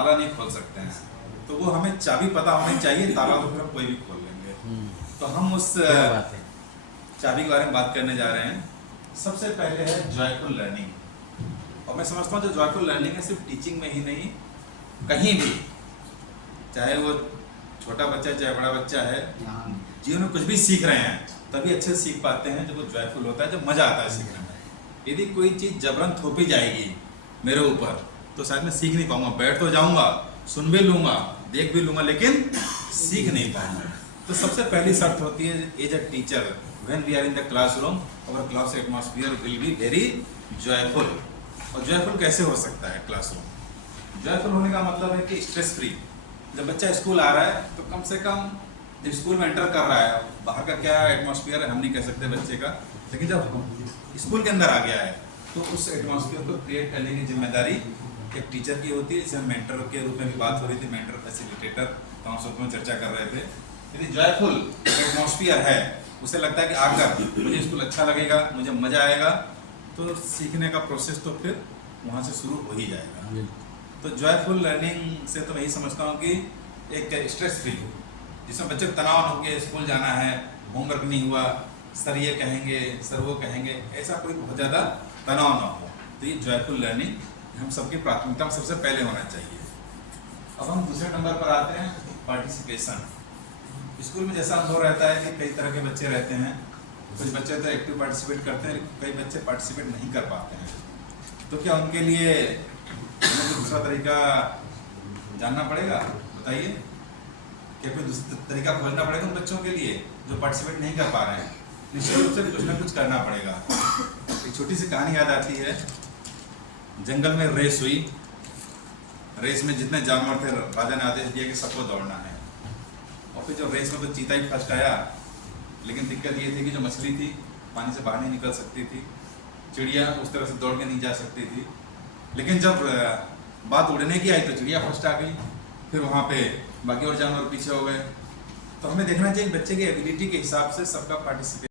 ताला नहीं खोल सकते हैं, तो वो हमें चाबी पता होनी चाहिए, ताला तो फिर हम कोई भी खोल लेंगे। तो हम उस क्या बात है। चाबी के बारे में बात करने जा रहे हैं। सबसे पहले है जॉयफुल लर्निंग। और मैं समझता हूँ जो जॉयफुल लर्निंग है सिर्फ टीचिंग में ही नहीं, कहीं भी, चाहे वो छोटा बच्चा चाहे बड़ा बच्चा है, जीवन में कुछ भी सीख रहे हैं तभी अच्छे से सीख पाते हैं जब वो जॉयफुल होता है, जब मजा आता है सीखने में। यदि कोई चीज़ जबरन थोपी जाएगी मेरे ऊपर तो शायद मैं सीख नहीं पाऊंगा। बैठ तो जाऊंगा, सुन भी लूंगा, देख भी लूंगा, लेकिन सीख नहीं पाऊंगा। तो सबसे पहली शर्त होती है as a teacher, when we are in the classroom our class atmosphere will be very joyful. और जॉयफुल कैसे हो सकता है क्लासरूम? जॉयफुल होने का मतलब है कि स्ट्रेस फ्री। जब बच्चा स्कूल आ रहा है तो कम से कम जब स्कूल में एंटर कर रहा है, बाहर का क्या एटमॉस्फेयर है हम नहीं कह सकते बच्चे का, लेकिन जब स्कूल के अंदर आ गया है तो उस एटमॉस्फेयर को क्रिएट करने की जिम्मेदारी एक टीचर की होती है। जैसे हम मेंटर के रूप में भी बात हो रही थी, मेंटर फैसिलिटेटर, तो हम सब में चर्चा कर रहे थे। यदि जॉयफुल एटमॉस्फेयर है, उसे लगता है कि आकर मुझे स्कूल अच्छा लगेगा, मुझे मजा आएगा, तो सीखने का प्रोसेस तो फिर वहाँ से शुरू हो ही जाएगा। तो जॉयफुल लर्निंग से तो मैं यही समझता हूँ कि एक स्ट्रेस फ्री, जिसमें बच्चे को तनाव हो के स्कूल जाना है, होमवर्क नहीं हुआ, सर ये कहेंगे, सर वो कहेंगे, ऐसा कोई बहुत ज़्यादा तनाव ना हो। तो ये जॉयफुल लर्निंग हम सबकी प्राथमिकता में सबसे पहले होना चाहिए। अब हम दूसरे नंबर पर आते हैं, पार्टिसिपेशन। स्कूल में जैसा अनुभव रहता है कि कई तरह के बच्चे रहते हैं, कुछ बच्चे तो एक्टिव पार्टिसिपेट करते हैं, कई बच्चे पार्टिसिपेट नहीं कर पाते हैं। तो क्या उनके लिए हमें कोई दूसरा तरीका जानना पड़ेगा? बताइए, क्या कोई दूसरा तरीका खोजना पड़ेगा उन बच्चों के लिए जो पार्टिसिपेट नहीं कर पा रहे हैं? निश्चित रूप से कुछ ना कुछ करना पड़ेगा। एक छोटी सी कहानी याद आती है। जंगल में रेस हुई, रेस में जितने जानवर थे राजा ने आदेश दिया कि सबको दौड़ना है। और फिर जो रेस में तो चीता ही फर्स्ट आया, लेकिन दिक्कत ये थी कि जो मछली थी पानी से बाहर नहीं निकल सकती थी, चिड़िया उस तरह से दौड़ के नहीं जा सकती थी। लेकिन जब बात उड़ने की आई तो चिड़िया फर्स्ट आ गई, फिर वहाँ पे बाकी और जानवर पीछे हो गए। तो हमें देखना चाहिए बच्चे की एबिलिटी के हिसाब से सबका पार्टिसिपेट